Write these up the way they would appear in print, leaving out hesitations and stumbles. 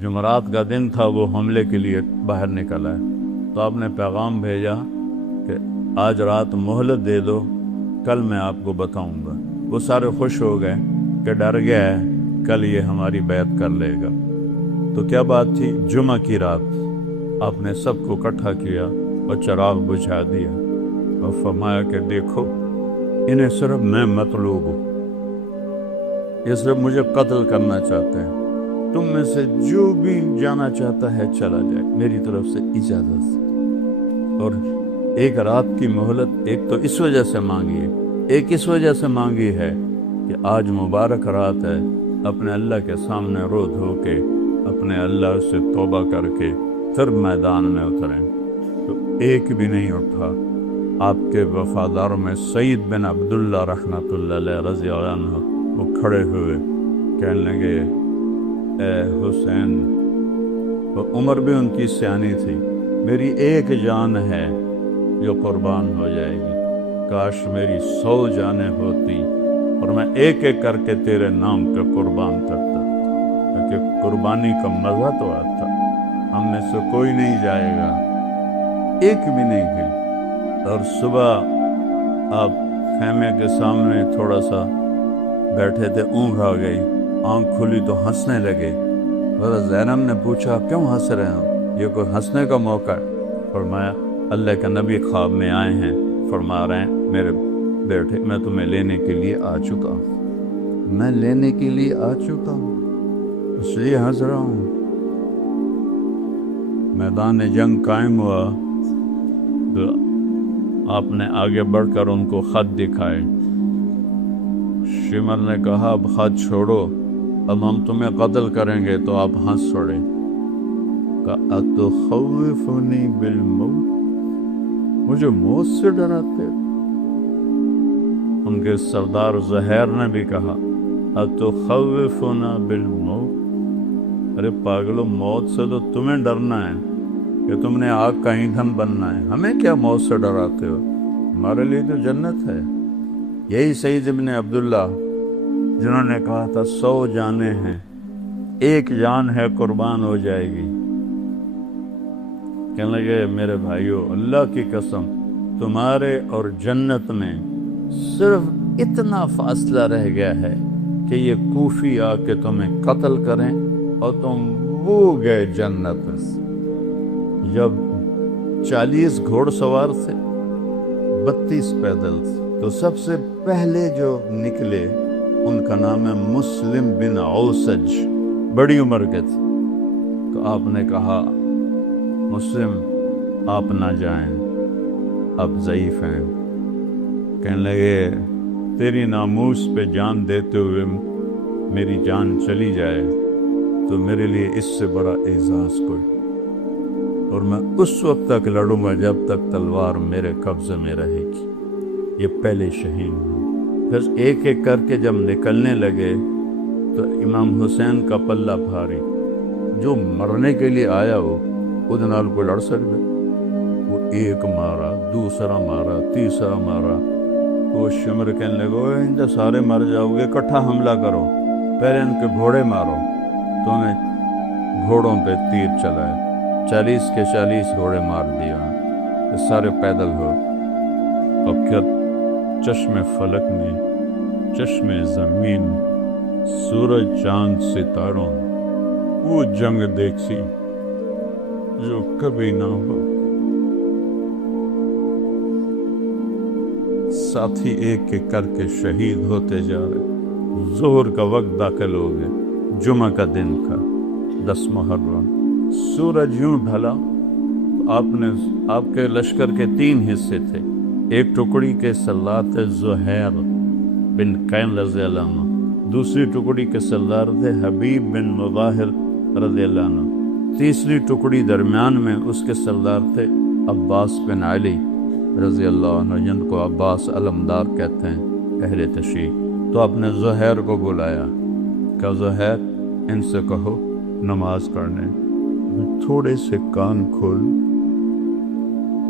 جمعرات کا دن تھا، وہ حملے کے لیے باہر نکلا ہے، تو آپ نے پیغام بھیجا کہ آج رات مہلت دے دو، کل میں آپ کو بتاؤں گا۔ وہ سارے خوش ہو گئے کہ ڈر گیا ہے کل یہ ہماری بیعت کر لے گا۔ تو کیا بات تھی؟ جمعہ کی رات آپ نے سب کو اکٹھا کیا اور چراغ بجھا دیا اور فرمایا کہ دیکھو انہیں صرف میں مطلوب ہوں، یہ صرف مجھے قتل کرنا چاہتے ہیں، تم میں سے جو بھی جانا چاہتا ہے چلا جائے، میری طرف سے اجازت سے۔ اور ایک رات کی مہلت ایک تو اس وجہ سے مانگی ہے، ایک اس وجہ سے مانگی ہے کہ آج مبارک رات ہے، اپنے اللہ کے سامنے رو دھو کے اپنے اللہ سے توبہ کر کے پھر میدان میں اتریں۔ تو ایک بھی نہیں اٹھا۔ آپ کے وفاداروں میں سعید بن عبداللہ رحمۃ اللہ علیہ رضی اللہ عنہ وہ کھڑے ہوئے کہنے لگے اے حسین، اور عمر بھی ان کی سیانی تھی، میری ایک جان ہے جو قربان ہو جائے گی، کاش میری 100 جانیں ہوتی اور میں ایک ایک کر کے تیرے نام پہ قربان کرتا، کیونکہ قربانی کا مزہ تو آتا۔ ہم میں سے کوئی نہیں جائے گا، ایک بھی نہیں گئی۔ اور صبح آپ خیمے کے سامنے تھوڑا سا بیٹھے تھے، اونگ آ گئی، آنکھ کھلی تو ہنسنے لگے۔ حضرت زینب نے پوچھا کیوں ہنس رہے ہو، یہ کوئی ہنسنے کا موقع ہے؟ فرمایا اللہ کا نبی خواب میں آئے ہیں، فرما رہے ہیں میرے بیٹے میں تمہیں لینے کے لیے آ چکا ہوں، میں لینے کے لیے آ چکا ہوں، اس لیے ہنس رہا ہوں۔ میدان جنگ قائم ہوا تو آپ نے آگے بڑھ کر ان کو خط دکھائے۔ شمر نے کہا اب خط چھوڑو، اب ہم تمہیں قتل کریں گے، تو آپ ہنس پڑے۔ کہا اتخوفنی بالموت، مجھے موت سے ڈراتے ہو؟ ان کے سردار زہیر نے بھی کہا اتخوفنا بالموت، ارے پاگلو، موت سے تو تمہیں ڈرنا ہے کہ تم نے آگ کا ایندھن بننا ہے، ہمیں کیا موت سے ڈراتے ہو، ہمارے لیے تو جنت ہے۔ یہی سعید ابن عبداللہ جنہوں نے کہا تھا 100 جانیں ہیں، ایک جان ہے قربان ہو جائے گی، کہنے لگے میرے بھائیو اللہ کی قسم تمہارے اور جنت میں صرف اتنا فاصلہ رہ گیا ہے کہ یہ کوفی آ کے تمہیں قتل کریں اور تم وہ گئے جنت سے۔ جب 40 گھوڑ سوار تھے، 32 پیدل تھے، تو سب سے پہلے جو نکلے ان کا نام ہے مسلم بن اوسج، بڑی عمر کے تھے۔ تو آپ نے کہا مسلم آپ نہ جائیں، آپ ضعیف ہیں۔ کہنے لگے تیری ناموس پہ جان دیتے ہوئے میری جان چلی جائے تو میرے لیے اس سے بڑا اعزاز کوئی، اور میں اس وقت تک لڑوں گا جب تک تلوار میرے قبضے میں رہے گی۔ یہ پہلے شہید ہوئے۔ پھر ایک ایک کر کے جب نکلنے لگے تو امام حسین کا پلہ بھاری، جو مرنے کے لیے آیا ہو وہ نال کو لڑ سکتے، وہ ایک مارا، دوسرا مارا، تیسرا مارا، وہ شمر کہنے لگے ان سے سارے مر جاؤ گے، اکٹھا حملہ کرو، پہلے ان کے گھوڑے مارو۔ تو انہیں گھوڑوں پہ تیر چلائے، 40 کے 40 گھوڑے مار دیا، سارے پیدل ہو۔ اب کیا چشم فلک میں، چشم زمین، سورج چاند ستاروں، وہ جنگ دیکھی جو کبھی نہ ہو۔ ساتھی ایک ایک کر کے شہید ہوتے جا رہے۔ ظہر کا وقت داخل ہو گیا، جمعہ کا دن تھا، 10 محرم۔ سورج یوں ڈھلا تو آپ کے لشکر کے 3 حصے تھے۔ ایک ٹکڑی کے سردار تھے زہیر بن قین رضی اللہ عنہ، دوسری ٹکڑی کے سردار تھے حبیب بن مظاہر رضی اللہ عنہ، تیسری ٹکڑی درمیان میں اس کے سردار تھے عباس بن علی رضی اللہ عنہ، جن کو عباس علمدار کہتے ہیں اہل تشیع۔ تو آپ نے زہیر کو بلایا، کہ زہیر ان سے کہو نماز پڑھنے۔ تھوڑے سے کان کھول،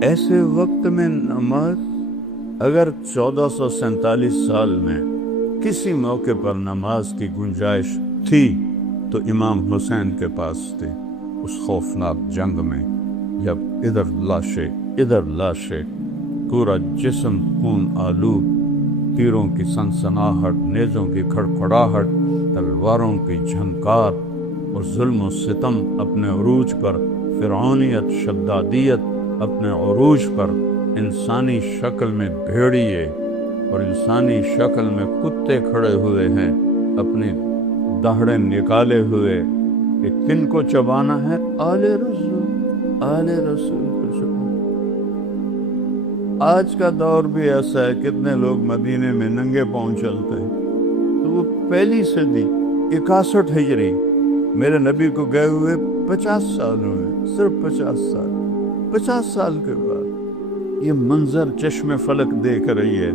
ایسے وقت میں نماز، اگر 1447 سال میں کسی موقع پر نماز کی گنجائش تھی تو امام حسین کے پاس تھے اس خوفناک جنگ میں، جب ادھر لاشیں پورا جسم خون آلود، تیروں کی سنسناہٹ، نیزوں کی کھڑکھڑاہٹ، تلواروں کی جھنکار اور ظلم و ستم اپنے عروج پر، فرعونیت شدادیت اپنے عروج پر، انسانی شکل میں بھیڑیے اور انسانی شکل میں کتے کھڑے ہوئے ہیں اپنی دہڑیں نکالے ہوئے کہ کن کو چبانا ہے؟ آل رسول کو چبانا۔ آج کا دور بھی ایسا ہے، کتنے لوگ مدینے میں ننگے پاؤں چلتے ہیں، تو وہ پہلی صدی 61 ہجری میرے نبی کو گئے ہوئے 50 سال ہوئے، صرف 50 سال کے بعد یہ منظر چشم فلک دیکھ رہی ہے،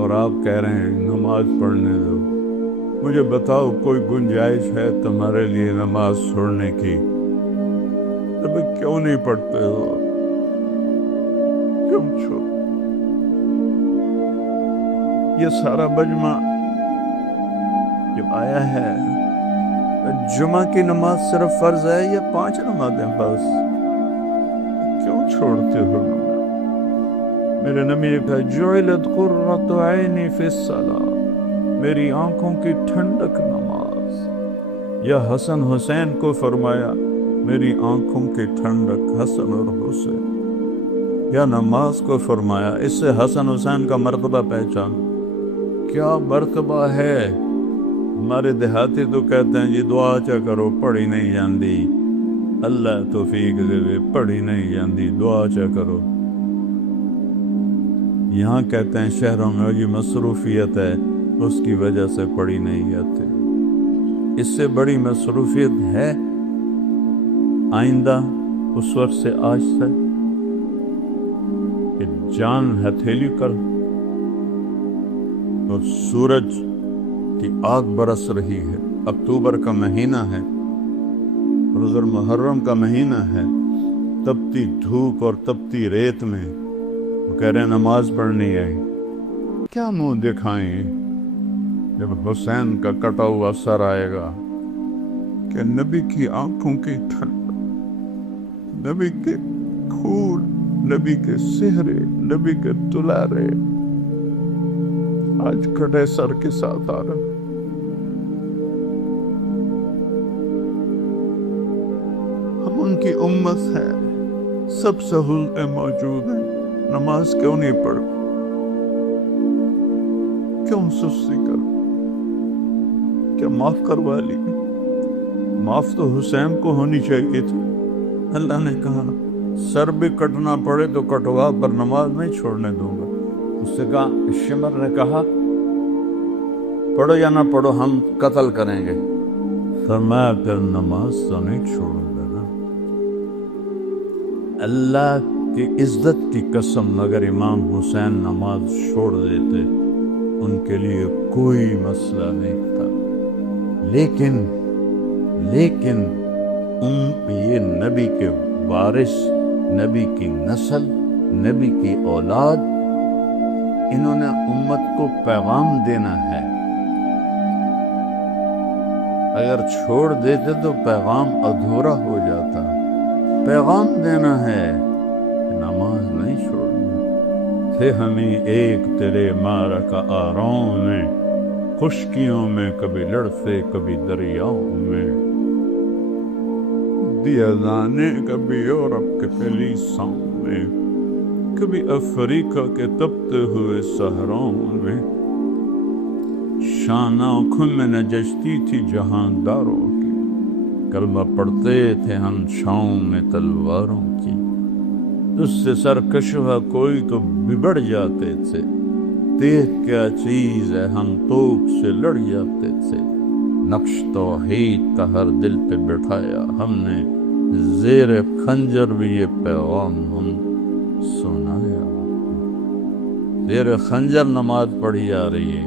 اور آپ کہہ رہے ہیں نماز پڑھنے دو۔ مجھے بتاؤ کوئی گنجائش ہے تمہارے لیے نماز چھوڑنے کی؟ تب کیوں نہیں پڑھتے ہو؟ کیوں چھوڑ؟ یہ سارا مجمع جب آیا ہے، جمعہ کی نماز صرف فرض ہے یا 5 نمازیں بس؟ کیوں چھوڑتے ہو نماز؟ میرے نبی نے کہا جعلت قرۃ عینی فی الصلاۃ، میری آنکھوں کی ٹھنڈک نماز۔ یا حسن حسین کو فرمایا میری آنکھوں کی ٹھنڈک حسن اور حسین، یا نماز کو فرمایا۔ اس سے حسن حسین کا مرتبہ پہچان، کیا مرتبہ ہے۔ ہمارے دیہاتی تو کہتے ہیں جی دعا چا کرو، پڑھی نہیں جاندی، اللہ توفیق دے، پڑھی نہیں جاندی، دعا چا کرو۔ یہاں کہتے ہیں شہروں میں جی مصروفیت ہے، اس کی وجہ سے پڑھی نہیں جاتے۔ اس سے بڑی مصروفیت ہے آئندہ اس وقت سے آج تک کہ جان ہتھیلی کر اور سورج کی آگ برس رہی ہے، اکتوبر کا مہینہ ہے اور اگر محرم کا مہینہ ہے، تپتی دھوپ اور تپتی ریت میں وہ کہہ رہے ہیں نماز پڑھنی ہے۔ کیا منہ دکھائیں جب حسین کا کٹا ہوا سر آئے گا کہ نبی کی آنکھوں کی ٹھنڈک، نبی کے خون، نبی کے سہرے، نبی کے دلارے آج کٹے سر کے ساتھ آ رہے۔ ہم ان کی امت ہے، سب سہولتیں موجود ہیں، نماز کیوں نہیں پڑھ؟ کیوں سستی کر؟ کیا معاف کروا لی؟ معاف تو حسین کو ہونی چاہیے تھی۔ اللہ نے کہا سر بھی کٹنا پڑے تو کٹوا، پر نماز نہیں چھوڑنے دوں گا۔ اس سے کہا شمر نے کہا پڑھو یا نہ پڑھو ہم قتل کریں گے، فرمایا پھر نماز تو نہیں چھوڑوں گا نا۔ اللہ کی عزت کی قسم اگر امام حسین نماز چھوڑ دیتے ان کے لیے کوئی مسئلہ نہیں تھا، لیکن یہ نبی کے وارث، نبی کی نسل، نبی کی اولاد، انہوں نے امت کو پیغام دینا ہے۔ اگر چھوڑ دیتے تو پیغام ادھورا ہو جاتا۔ پیغام دینا ہے، نماز نہیں چھوڑنی۔ تھے ہمیں ایک تیرے معرکہ آراؤں میں، خشکیوں میں کبھی لڑتے کبھی دریاؤں میں، دیا دانے کبھی یورپ کے کلیساؤں میں، کبھی افریقہ کے تپتے ہوئے صحراؤں میں، شانہ آنکھوں میں نجشتی تھی جہانداروں کی، کلمہ پڑھتے تھے ہم چھاؤں میں تلواروں کی، اس سے سرکشہ کوئی تو بگڑ جاتے تھے، دیکھ کیا چیز ہے ہم توپ سے لڑ جاتے تھے، نقش توحید کا ہر دل پہ بٹھایا ہم نے، زیر خنجر بھی یہ پیغام ہم سنایا۔ زیر خنجر نماز پڑھی جا رہی ہے،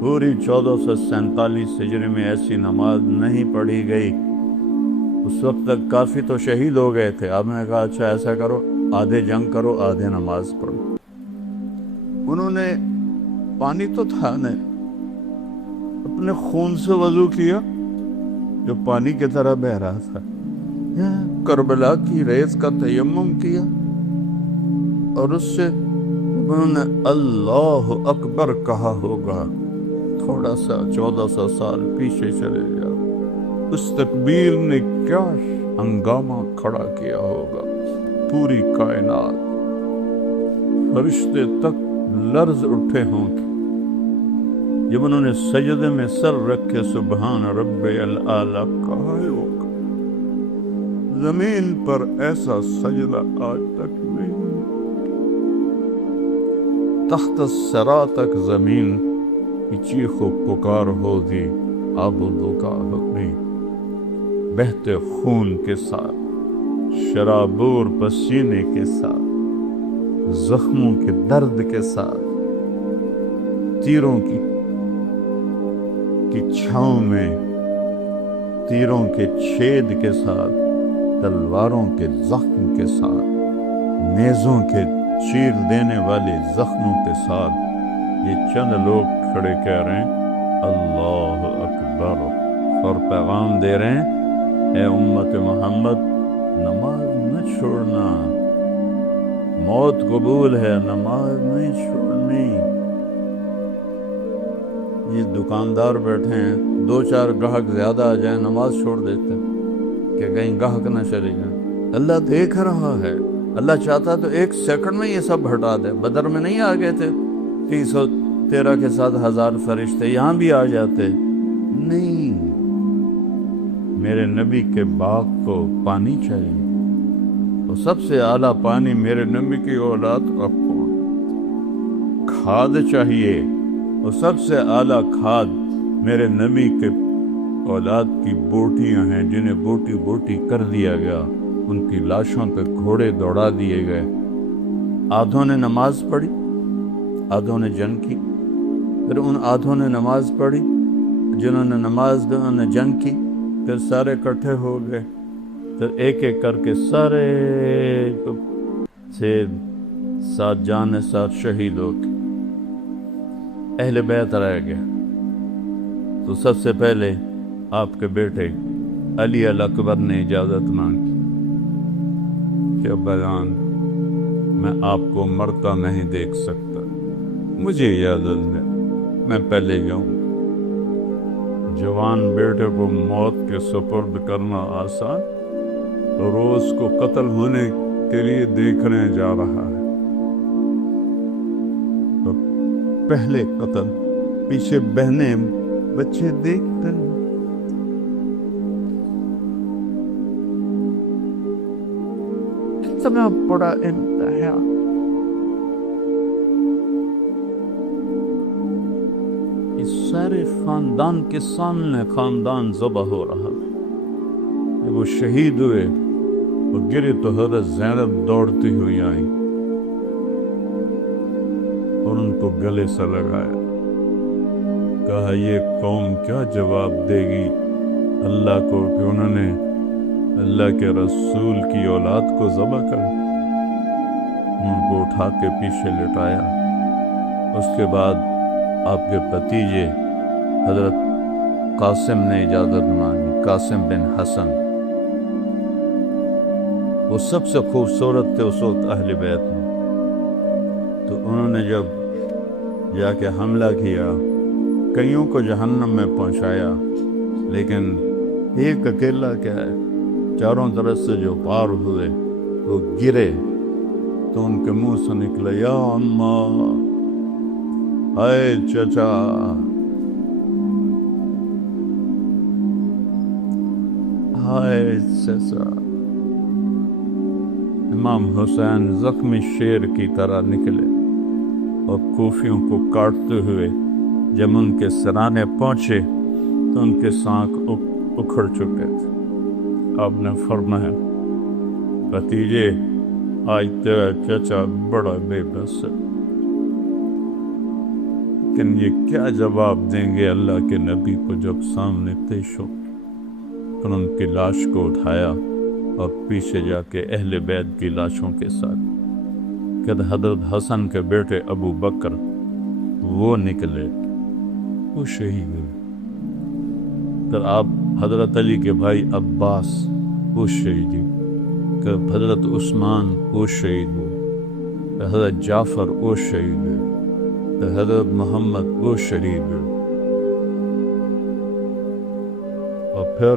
پوری 1447 ہجری میں ایسی نماز نہیں پڑھی گئی۔ اس وقت تک کافی تو شہید ہو گئے تھے، آپ نے کہا اچھا ایسا کرو آدھے جنگ کرو آدھے نماز پڑھو۔ انہوں نے پانی تو تھا نہیں، اپنے خون سے وضو کیا جو پانی کی طرح بہ رہا تھا، کربلا کی ریت کا تیمم کیا اور اس سے انہوں نے اللہ اکبر کہا ہوگا، تھوڑا سا 1400 سال پیچھے چلے جاؤ، اس تکبیر نے کیا ہنگامہ کھڑا کیا ہوگا، پوری کائنات، فرشتے تک لرز اٹھے ہوں گے جب انہوں نے سجدے میں سر رکھے سبحان رب الاعلی کہا ہوگا۔ زمین پر ایسا سجدہ آج تک نہیں، تحت الثری تک زمین کی چیخ و پکار ہوگی، عبدوں کا حکمی بہتے خون کے ساتھ، شرابور پسینے کے ساتھ، زخموں کے درد کے ساتھ، تیروں کی چھاؤں میں، تیروں کے چھید کے ساتھ، تلواروں کے زخم کے ساتھ، نیزوں کے چیر دینے والے زخموں کے ساتھ، یہ چند لوگ کھڑے کہہ رہے ہیں اللہ اکبر اور پیغام دے رہے ہیں اے امت محمد، نماز نہ چھوڑنا، موت قبول ہے، نماز نہیں چھوڑنی۔ یہ دکاندار بیٹھے ہیں، 2-4 گاہک زیادہ آ جائیں نماز چھوڑ دیتے ہیں کہ کہیں گاہک نہ چلے جائیں۔ اللہ دیکھ رہا ہے، اللہ چاہتا تو 1 سیکنڈ میں یہ سب ہٹا دے۔ بدر میں نہیں آ گئے تھے 313 کے ساتھ 1000 فرشتے، یہاں بھی آ جاتے، نہیں، میرے نبی کے باغ کو پانی چاہیے، تو سب سے اعلیٰ پانی میرے نبی کی اولاد کا خون، کھاد چاہیے، اور سب سے اعلیٰ کھاد میرے نبی کے اولاد کی بوٹیاں ہیں جنہیں بوٹی بوٹی کر دیا گیا، ان کی لاشوں پہ گھوڑے دوڑا دیے گئے۔ آدھوں نے نماز پڑھی، آدھوں نے جنگ کی، پھر ان آدھوں نے نماز پڑھی، جنہوں نے نماز انہوں نے جنگ کی، پھر سارے اکٹھے ہو گئے، پھر ایک ایک کر کے سارے سے ساتھ جان ساتھ شہید ہو گئے، اہل بیت رہ گئے۔ تو سب سے پہلے آپ کے بیٹے علی الاکبر نے اجازت مانگی کہ ابا جان میں آپ کو مرتا نہیں دیکھ سکتا، مجھے اجازت دے، میں پہلے جاؤں۔ جوان بیٹے کو موت کے سپرد کرنا آسان، روز کو قتل ہونے کے لیے دیکھنے جا رہا ہے، تو پہلے قتل، پیچھے بہنیں بچے دیکھتے ہیں۔ اتنا بڑا امتحان، اس سارے خاندان کے سامنے خاندان ذبح ہو رہا ہے۔ وہ شہید ہوئے، وہ گرے تو حضرت زینب دوڑتی ہوئی آئی اور ان کو گلے سے لگایا، کہا یہ قوم کیا جواب دے گی اللہ کو کہ انہوں نے اللہ کے رسول کی اولاد کو ذبح کر، ان کو اٹھا کے پیچھے لٹایا۔ اس کے بعد آپ کے بھتیجے حضرت قاسم نے اجازت مانگی، قاسم بن حسن، وہ سب سے خوبصورت تھے اس وقت اہل بیت میں، تو انہوں نے جب جا کے حملہ کیا، کئیوں کو جہنم میں پہنچایا، لیکن ایک اکیلا کیا ہے، چاروں طرف سے جو پار ہوئے وہ گرے تو ان کے منہ سے نکلا یا اماں، ہائے چچا، ہائے چچا۔ امام حسین زخمی شیر کی طرح نکلے اور کوفیوں کو کاٹتے ہوئے جب ان کے سرانے پہنچے تو ان کے سانکھ اکھڑ چکے تھے۔ آپ نے فرمایا بھتیجے آج تیرا چچا بڑا بے بس ہے، لیکن یہ کیا جواب دیں گے اللہ کے نبی کو جب سامنے پیش ہو۔ انہوں نے ان کی لاش کو اٹھایا اور پیچھے جا کے اہل بیت کی لاشوں کے ساتھ کہ حضرت حسن کے بیٹے ابو بکر وہ نکلے، وہ شہید ہوئے۔ پھر آپ حضرت علی کے بھائی عباس وہ شہید ہوئے، حضرت عثمان وہ شہید ہوئے، حضرت جعفر وہ شہید ہوئے، حضرت محمد وہ شہید ہوئے، اور پھر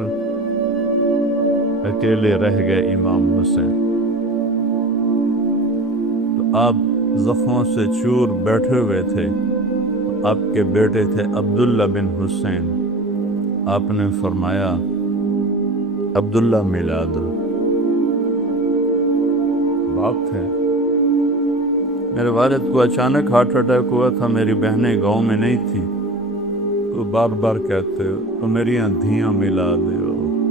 اکیلے رہ گئے امام حسین۔ تو آپ زخموں سے چور بیٹھے ہوئے تھے، آپ کے بیٹے تھے عبداللہ بن حسین، آپ نے فرمایا عبداللہ ملا دو۔ باپ تھے، میرے والد کو اچانک ہارٹ اٹیک ہوا تھا، میری بہنیں گاؤں میں نہیں تھی، تو بار بار کہتے تو میری آندھیاں ملا دے،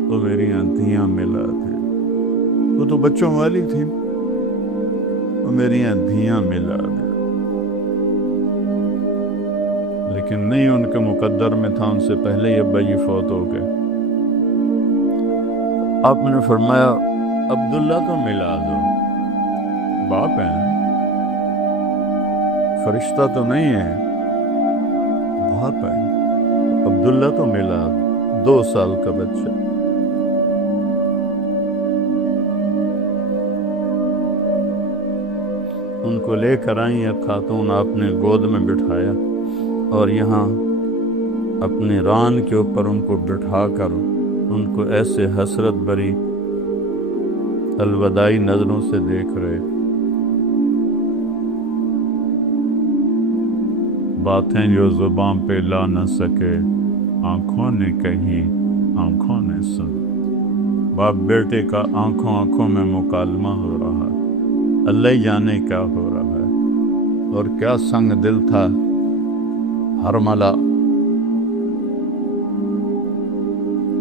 تو میری آندھیاں ملا دے، وہ تو بچوں والی تھی، تو میری آندھیاں ملا دے، لیکن نہیں ان کے مقدر میں تھا، ان سے پہلے ہی ابا جی فوت ہو گئے۔ آپ نے فرمایا عبداللہ کو ملا دو، باپ ہے، فرشتہ تو نہیں ہے، باپ ہے، عبداللہ تو ملا دو، 2 سال کا بچہ۔ ان کو لے کر آئیں ایک خاتون، آپ نے گود میں بٹھایا اور یہاں اپنے ران کے اوپر ان کو بٹھا کر ان کو ایسے حسرت بھری الوداعی نظروں سے دیکھ رہے، باتیں جو زبان پہ لا نہ سکے آنکھوں نے کہی، آنکھوں نے سن۔ باپ بیٹے کا آنکھوں آنکھوں میں مکالمہ ہو رہا، اللہ جانے کیا ہو رہا ہے، اور کیا سنگ دل تھا حرملہ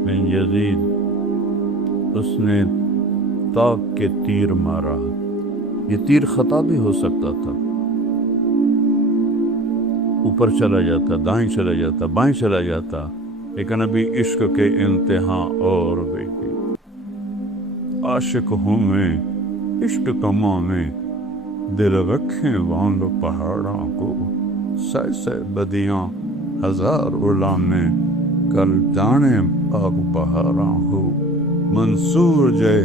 بن یزید، اس نے طاق کے تیر مارا، یہ تیر خطا بھی ہو سکتا تھا، اوپر چلا جاتا، دائیں چلا جاتا، بائیں چلا جاتا، لیکن ابھی عشق کے انتہا اور بھی عاشق ہوں میں عشق کماں میں، دل رکھیں وانگ پہاڑاں کو، سہ سہ بدیاں ہزار غلامیں، کل جانے پاک بہاراں ہو، منصور جے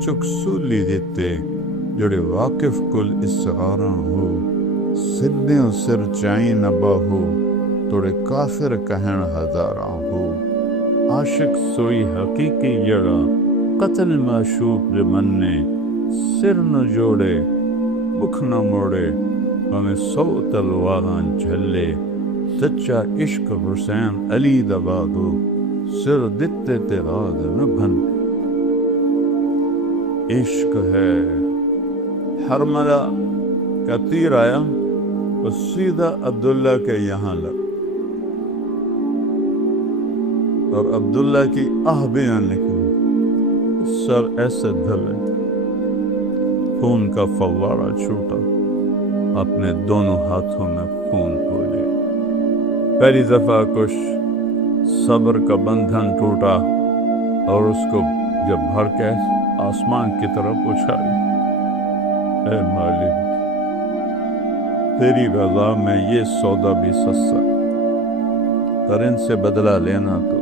چک سولی دیتے، جڑے واقف کل اسراراں ہو، سدھیوں سر چائیں نبا ہو، توڑے کافر کہن ہزاراں ہو، عاشق سوئی حقیقی جڑا، قتل معشوق دے مننے، سر نہ جوڑے بکھ نہ موڑے، ہمیں 100 تلواراں جھلے، سچا عشق حسین علی دبادو، سر دتے تیراد نہ بھن۔ عشق ہے، حرملہ کا تیر آیا اور سیدھا عبداللہ کے یہاں لگ، اور عبداللہ کی آہ بھی نہ نکلی، سر ایسے دھلے، خون کا فوارہ چھوٹا، اپنے دونوں ہاتھوں میں خون کھو لیا۔ پہلی دفعہ کچھ صبر کا بندھن ٹوٹا اور اس کو جب بھر کے آسمان کی طرف اچھائی، اے مالک تیری رضا میں یہ سودا بھی سستا، پر ان سے بدلہ لینا تو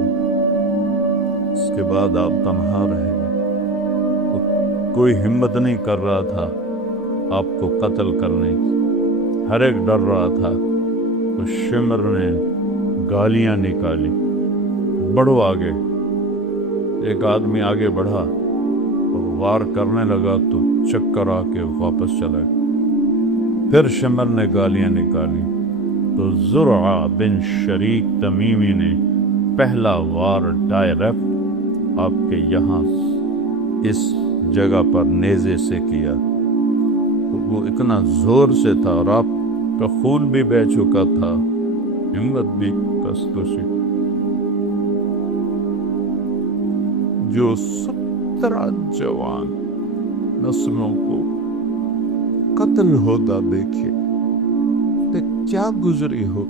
اس کے بعد آپ تنہا رہے گا۔ کوئی ہمت نہیں کر رہا تھا آپ کو قتل کرنے کی، ہر ایک ڈر رہا تھا۔ تو شمر نے گالیاں نکالی، بڑھو آگے، ایک آدمی آگے بڑھا اور وار کرنے لگا تو چکر آ کے واپس چلا گیا۔ پھر شمر نے گالیاں نکالی تو زرعہ بن شریک تمیمی نے پہلا وار ڈائریکٹ آپ کے یہاں اس جگہ پر نیزے سے کیا، وہ اتنا زور سے تھا اور آپ کا خون بھی بہہ چکا تھا، ہمت بھی کسکسی۔ جو 17 جوان نسلوں کو قتل ہوتا دیکھے تو کیا گزری ہو،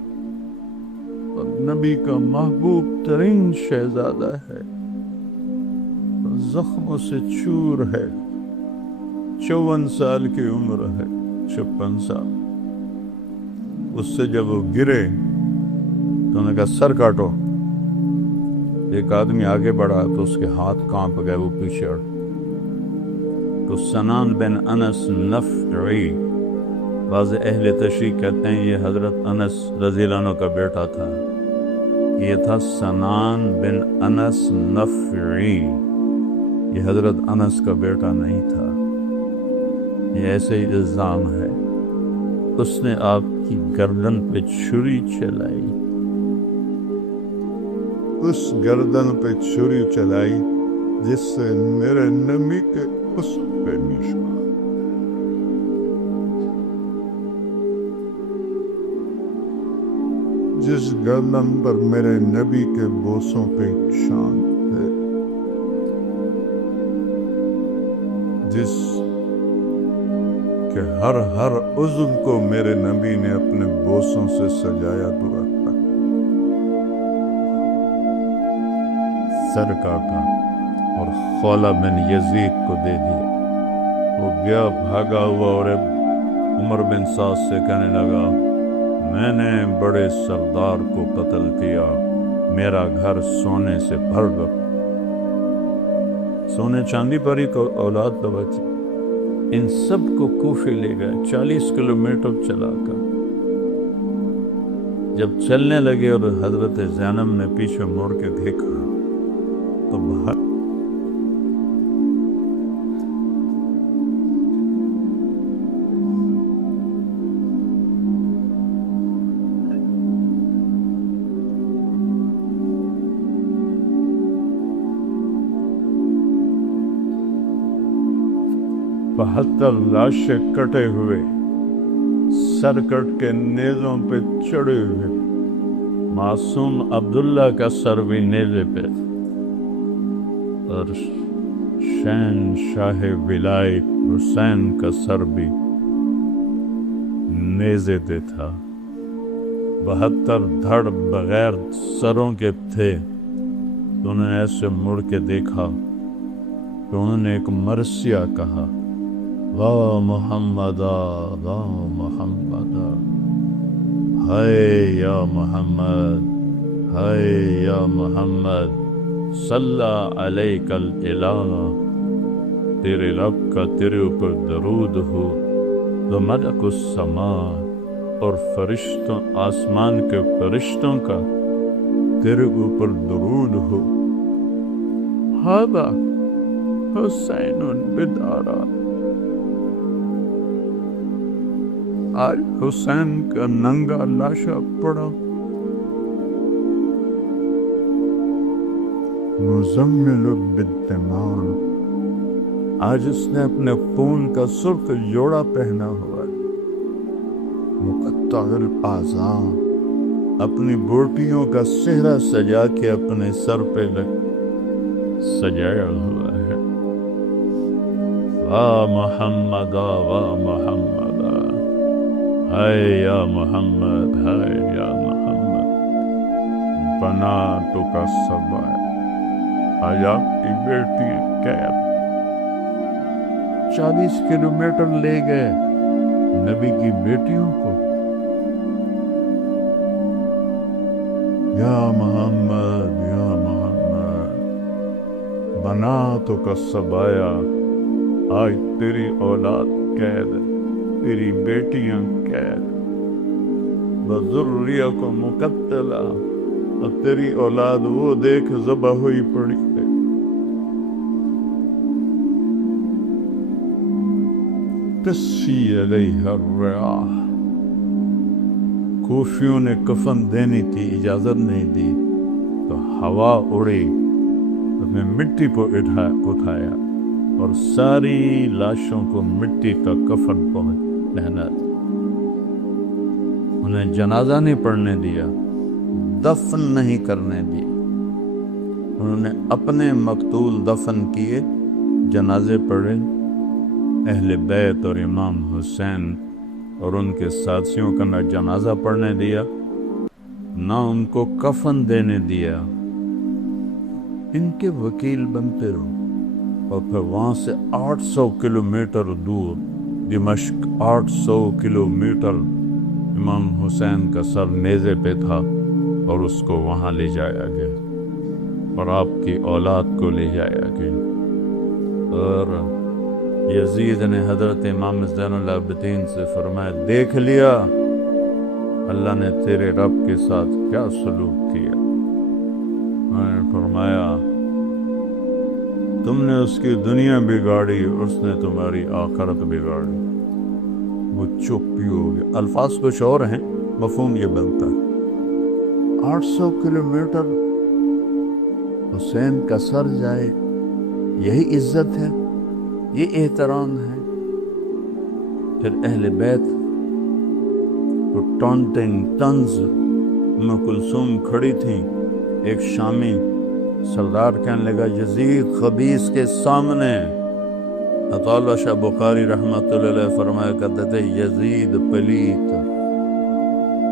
اور نبی کا محبوب ترین شہزادہ ہے، زخموں سے چور ہے، 54 سال کی عمر ہے، 56 سال۔ اس سے جب وہ گرے تو انہوں نے کہا سر کاٹو، ایک آدمی آگے بڑھا تو اس کے ہاتھ کانپ گئے، وہ پیچھے ہٹ۔ تو سنان بن انس نفعی، بعض اہل تشریح کہتے ہیں یہ حضرت انس رضی اللہ عنہ کا بیٹا تھا، یہ تھا سنان بن انس نفعی، یہ حضرت انس کا بیٹا نہیں تھا۔ یہ ایسے ہی الزام ہے۔ اس نے آپ کی گردن پہ چھری چلائی، اس گردن پہ چھری چلائی جس سے میرے نبی کے اس پہ نشان، جس گردن پر میرے نبی کے بوسوں پہ نشان تھے، جس کہ ہر عضو کو میرے نبی نے اپنے بوسوں سے سجایا ہوا تھا۔ سر کاٹا اور خولہ بن یزید کو دے دیا۔ وہ گیا بھاگا ہوا اور عمر بن سعد سے کہنے لگا میں نے بڑے سردار کو قتل کیا، میرا گھر سونے سے بھر گیا۔ سونے چاندی پر ہی تو اولاد بچی۔ ان سب کو کوفے لے گئے، 40 کلومیٹر چلا کر۔ جب چلنے لگے اور حضرت زینب نے پیچھے مڑ کے دیکھا تو باہر بہتر لاشیں کٹے ہوئے، سر کٹ کے نیزوں پہ چڑھے ہوئے، معصوم عبداللہ کا سر بھی نیزے پہ اور شہنشاہ ولایت حسین کا سر بھی نیزے پہ تھا۔ 72 دھڑ بغیر سروں کے تھے۔ تو انہوں نے ایسے مڑ کے دیکھا تو انہوں نے ایک مرثیہ کہا، واہ محمدہ واہ محمدہ، ہائے یا محمد ہائے یا محمد، صلی علیک الالہ، تیرے رب کا تیرے اوپر درود ہو، تو ملک السماء، اور فرشتوں آسمان کے فرشتوں کا تیرے اوپر درود ہو، ھذا حسین بدارا، آج حسین کا ننگا لاشا پڑا، مزمل بالدماء، آج اس نے اپنے خون کا سرخ جوڑا پہنا ہوا ہے، مقطع الاعضاء، اپنی بوٹیوں کا صحرا سجا کے اپنے سر پہ سجایا ہوا ہے۔ واہ محمد واہ محمد، ہائے یا محمد ہائے یا محمد، بناتوں کا سبا، آج آپ کی بیٹی قید۔ 40 کلومیٹر لے گئے نبی کی بیٹیوں کو۔ یا محمد یا محمد، بناتوں کا سبایا، آج تیری اولاد قید ہے، تیری بیٹیاں قید، بذریہ کو مقتلہ، اور تیری اولاد وہ دیکھ ذبح ہوئی پڑی ہے۔ قصی علیہ الریاح، کوفیوں نے کفن دینی تھی، اجازت نہیں دی، تو ہوا اڑی، اس نے مٹی کو اٹھایا اور ساری لاشوں کو مٹی کا کفن پہنا، انہیں جنازہ نہیں پڑھنے دیا، دفن نہیں کرنے دیا۔ انہوں نے اپنے مقتول دفن کیے، جنازے پڑھے، اہل بیت اور امام حسین اور ان کے ساتھیوں کا نہ جنازہ پڑھنے دیا، نہ ان کو کفن دینے دیا۔ ان کے وکیل بنتے رہو، اور پھر وہاں سے 800 کلومیٹر دور دمشق، 800 کلومیٹر امام حسین کا سر نیزے پہ تھا اور اس کو وہاں لے جایا گیا۔ اور آپ کی اولاد کو لے جایا گیا۔ اور یزید نے حضرت امام زین العابدین سے فرمایا، دیکھ لیا اللہ نے تیرے رب کے ساتھ کیا سلوک کیا۔ میں نے فرمایا تم نے اس کی دنیا بگاڑی، اس نے تمہاری آخرت بگاڑی۔ وہ چپ بھی ہو گیا۔ الفاظ کچھ اور ہیں، مفہوم یہ بنتا ہے 800 کلومیٹر حسین کا سر جائے، یہی عزت ہے، یہ احترام ہے۔ پھر اہل بیت کو ٹانٹنگ طنز، ام کلثوم کھڑی تھیں، ایک شامی سردار کہنے لگا یزید خبیث کے سامنے، عطاءاللہ شاہ بخاری رحمۃ اللہ علیہ فرمایا کرتے تھے یزید پلیت،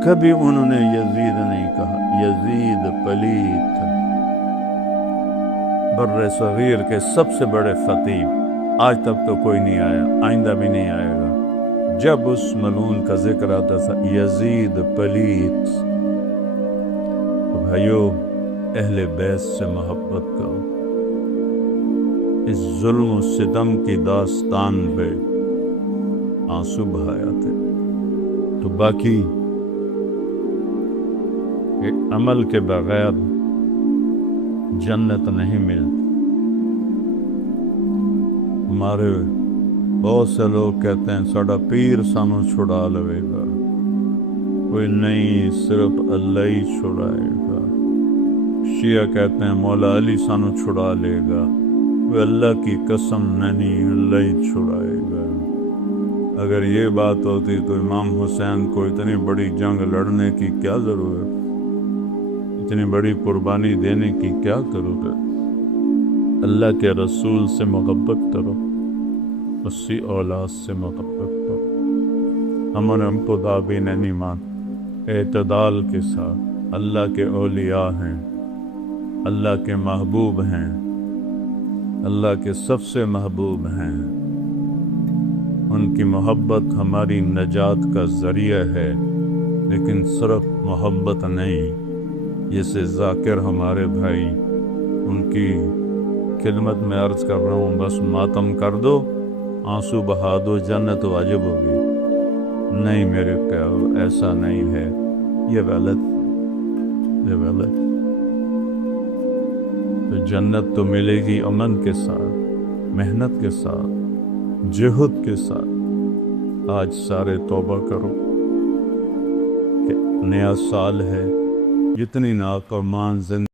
کبھی انہوں نے یزید نہیں کہا، یزید پلیت۔ بر صغیر کے سب سے بڑے خطیب، آج تک تو کوئی نہیں آیا، آئندہ بھی نہیں آئے گا، جب اس ملعون کا ذکر آتا تھا یزید پلیت۔ تو بھائیو، اہل بیت سے محبت کرو۔ اس ظلم و ستم کی داستان پہ آنسو بہایا تھے۔ تو باقی ایک عمل کے بغیر جنت نہیں ملتی۔ ہمارے بہت سے لوگ کہتے ہیں ساڑا پیر سانو چھڑا لوے گا، کوئی نہیں، صرف اللہ ہی چھڑائے گا۔ شیعہ کہتے ہیں مولا علی سانو چھڑا لے گا، وہ اللہ کی قسم نہیں، اللہ ہی چھڑائے گا۔ اگر یہ بات ہوتی تو امام حسین کو اتنی بڑی جنگ لڑنے کی کیا ضرورت، اتنی بڑی قربانی دینے کی کیا ضرورت؟ اللہ کے رسول سے محبت کرو، اسی اولاد سے محبت کرو۔ ہم کو دابی نہیں مان، اعتدال کے ساتھ، اللہ کے اولیاء ہیں، اللہ کے محبوب ہیں، اللہ کے سب سے محبوب ہیں، ان کی محبت ہماری نجات کا ذریعہ ہے، لیکن صرف محبت نہیں۔ جیسے ذاکر ہمارے بھائی، ان کی خدمت میں عرض کر رہا ہوں، بس ماتم کر دو، آنسو بہا دو، جنت واجب ہوگی۔ نہیں میرے پیارو، ایسا نہیں ہے، یہ غلط، یہ غلط۔ تو جنت تو ملے گی امن کے ساتھ، محنت کے ساتھ، جہد کے ساتھ۔ آج سارے توبہ کرو کہ نیا سال ہے، جتنی نافرمان زندگی